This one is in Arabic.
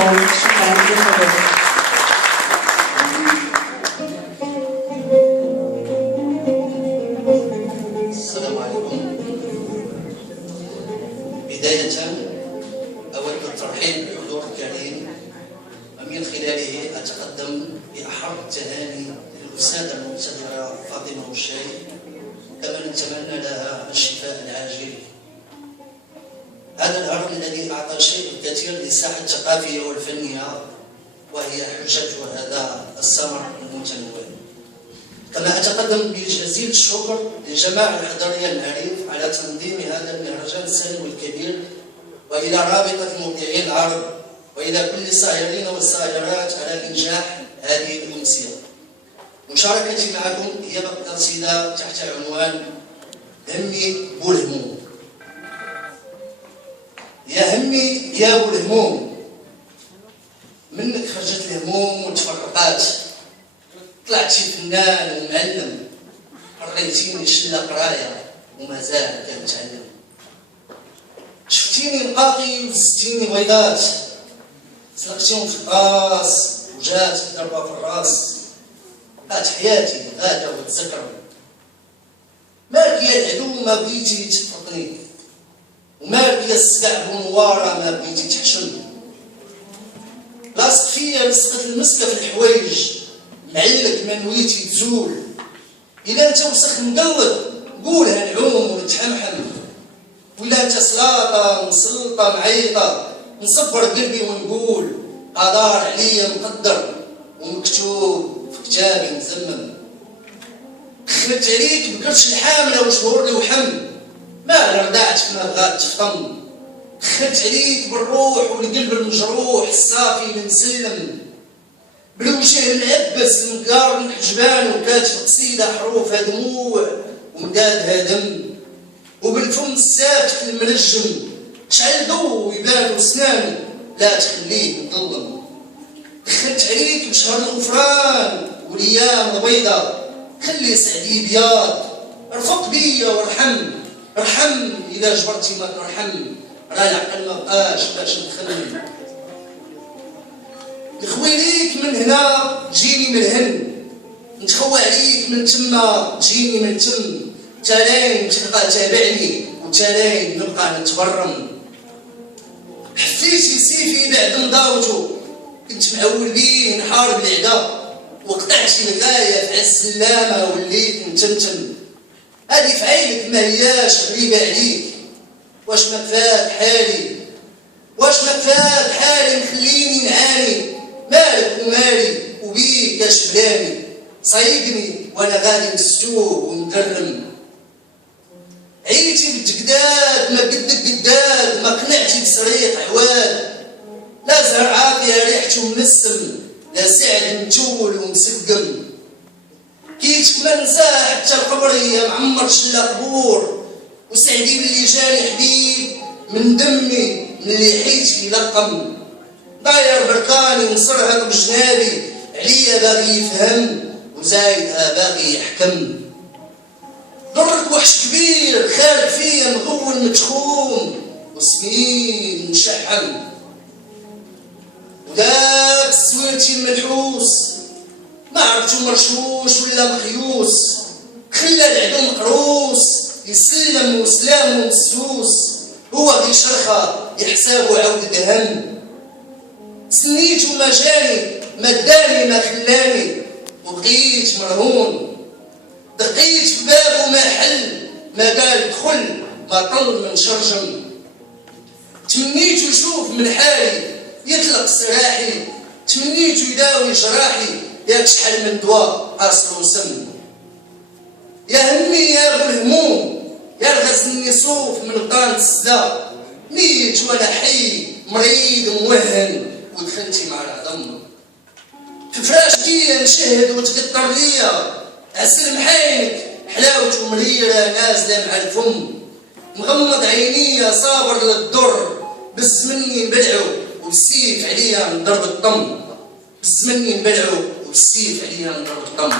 الميكروفون. شكرا لحضورك. السلام عليكم. بداية أود الترحيب بالحضور الكريم ومن خلاله أتقدم بأحر التهاني للأستاذة المعتذرة فاطمة موشاي، كما نتمنى لها الشفاء العاجل. هذا الهرم الذي أعطى شيء كثير للساحة الثقافية والفنية وهي حجة هذا السمر المتنوع. كما أتقدم بجزيل الشكر للجماعة الحضرية المعارف على تنظيم هذا المهرجان السامي والكبير، وإلى رابطة المبدعين العرب، وإلى كل السائرين والسائرات على إنجاح هذه الأمسية. مشاركتي معكم هي قصيدة تحت عنوان همي بو الهموم. يا همي يا بو الهموم، منك خرجت الهموم وتفرقات، طلعتي فنان ومعلم، حريتيني شله قرايه ومازال كنتعلم، شفتيني نقاقي وزدتيني بيضات، سلقتيهم في القاص وجات ضربه في الراس، بقات حياتي غاده وتذكر، مالك يا العدو ما بغيتي تفرقني، ومالك يا السقع بنواره ما بغيتي تحشم، لاصق فيا لصقت المسكه في الحوايج، معلك ما نويتي تزول، إلا أنت وسخ مقلب قولها نعوم ونتحمحم، وإلا أنت سلاطة مسلطة معيطة نصبر قلبي ونقول قدر عليا مقدر ومكتوب في كتابي مزمم. خلت عليك بقرش الحاملة وشهور لي وحم، ما رضعت ما بغات تفطم، خلت عليك بالروح والقلب المجروح الصافي المسلم، بالوجه العبس المقار من حجبان وكاتب قصيده حروفها دموع ومدادها دم، وبالفم الساكت المنجم شعل ضو يبان وسنان لا تخليه مظلم. دخلت عليك بشهر الغفران والايام البيضة، خلي سعدي بياض، ارفق بيا ارحم اذا جبرتي ما ترحم، راه العقل ما بقاش باش نخمم. نخوي ليك من هنا تجيني من هن، نتخوى عليك من تما تجيني من تم، تالين تبقى تابعني وتالين نبقى نتبرم. حفيتي سيفي بعد مضاوجو، كنت معول بيه نحارب العدا، وقطعتي الغاية في عز السلامة وليت نتمتم. هادي في عينك ما هياش غريبة عليك، واش ما فات حالي، واش ما فات حالي مخليني نعاني، مالك ومالي وبيك اش بلاني، صايقني وانا غادي نستوه وندرم. عيتي بالتقداد ما قدك قداد، ما قنعتي بصريح عواد، لا زهر عافيه ريحته منسم، لا سعد مجول ومسقم. كيتك ما نساه حتى القبري يا معمر شلا قبور، وسعدي باللي جاني حبيب من دمي من اللي حيت في لقم. داير بركاني ونصرها بجنابي، عليا باغي يفهم وزايدها باغي يحكم. ضرك وحش كبير خارج فيا مغول متخوم وسمين مشحم، وداك السويرتي المنحوس ما عرفتو مرشوش ولا مخيوس، خلى العدو مقروس يسلم وسلام ومسوس، هو غي شرخه يحسابو عود دهم. سنيت وما جاني ما داني ما خلاني، وبقيت مرهون دقيت في بابه ما حل، ما قال دخل ما طل من شرجم. تمنيت يشوف من حالي يطلق سراحي، تمنيت يداوي جراحي ياك شحال من دواء اصل وسم. يا همي يا ابو الهموم، يا الغزني صوف من قانة السدا، ميت وانا حي مريض موهن ودخلتي مع العظم. في فراش ديا نشهد وتقطر ليا، عسل محاينك حلاوته مريرة نازلة مع الفم، مغمض عينيا صابر للضر، بز مني نبلعو وبالسيف عليا نضرب الطم، بز مني نبلعو وبالسيف عليا نضرب الطم.